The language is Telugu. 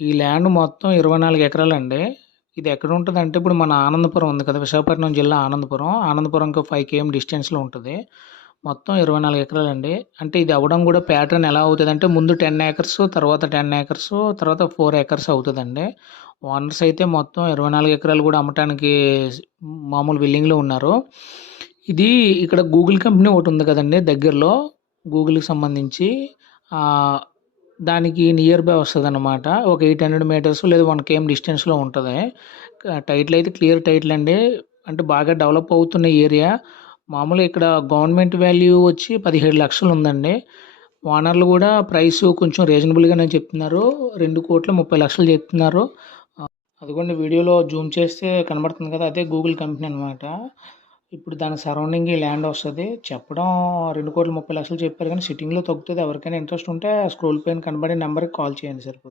ఈ ల్యాండ్ మొత్తం 24 ఎకరాలండి. ఇది ఎక్కడుంటదంటే, ఇప్పుడు మన ఆనందపురం ఉంది కదా! విశాఖపట్నం జిల్లా ఆనందపురం. ఆనందపురంకి 5 కేఎం డిస్టెన్స్‌లో ఉంటది. మొత్తం 24 ఎకరాలండి. అంటే ఇది అవ్వడం గూడా ప్యాటర్న్ ఎలా అవుతదంటే, ముందు 10 ఏకర్స్, తర్వాత 10 ఏకర్స్, తర్వాత 4 ఏకర్స్ అవుతదండి. ఓనర్స్ అయితే మొత్తం 24 ఎకరాలు గూడా అమ్మటానికి మామూలు విల్లింగ్‌లో ఉన్నారు. ఇది ఇక్కడ గూగుల్ కంపెనీ ఒకటుంది కదండీ దగ్గరలో. గూగుల్‌కి సంబంధించి ఆహ్, దానికి నియర్ బై వస్తదనమాట. ఒక 800 మీటర్స్ లేదా 1 కేఎం డిస్టెన్స్‌లో ఉంటది. టైటిల్ అయితే క్లియర్ టైటిల్ అండి. అంటే బాగా డెవలప్ అవుతున్న ఏరియా. మామూలుగా ఇక్కడ గవర్నమెంట్ వాల్యూ వచ్చి 17,00,000 ఉందండి. ఓనర్లు గూడా ప్రైస్ కొంచెం రీజనబుల్‌గానే చెప్తున్నారు. 2,30,00,000 చెప్తున్నారు. అదిగోండి వీడియోలో జూమ్ చేస్తే కనబడుతుంది కదా! అదే గూగుల్ కంపెనీ అనమాట. ఇప్పుడు దాని సరౌండింగ్ ఈ ల్యాండ్ వస్తది. చెప్పడం 2,30,00,000 చెప్పారు కానీ సిట్టింగ్‌లో తగ్గుతది. ఎవరికైనా ఇంట్రెస్ట్ ఉంటే స్క్రోల్ పైన కనబడే నంబర్‌కి కాల్ చేయండి సరిపోతుంది.